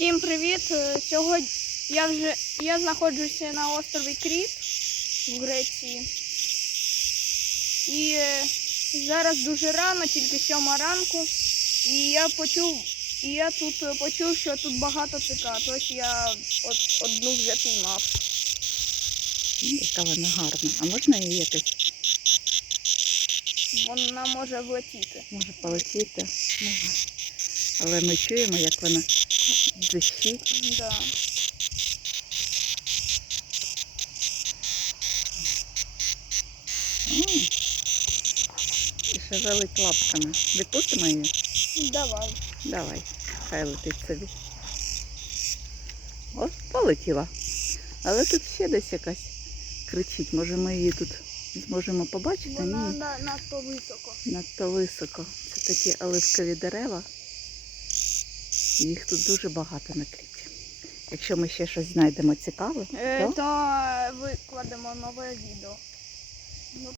Всім привіт! Е, Сьогодні я вже я знаходжуся на острові Кріт в Греції. І е, зараз дуже рано, тільки сьома ранку. І я почув, і я тут е, почув, що тут багато цикад. Ось я от, одну вже піймав. Яка вона гарна. А можна її якось Вона може влетіти. може полетіти? Може. Але ми чуємо, як вона дзищить. Да. І шевелить лапками. Відпустимо її? Давай. Давай, хай летить собі. О, полетіла. Але тут ще десь якась кричить. Може ми її тут зможемо побачити? Вона Ні, на, надто високо. надто високо. Це такі оливкові дерева. Їх тут дуже багато на квіті. Якщо ми ще щось знайдемо цікаве, Е, то то викладемо нове відео. Ну,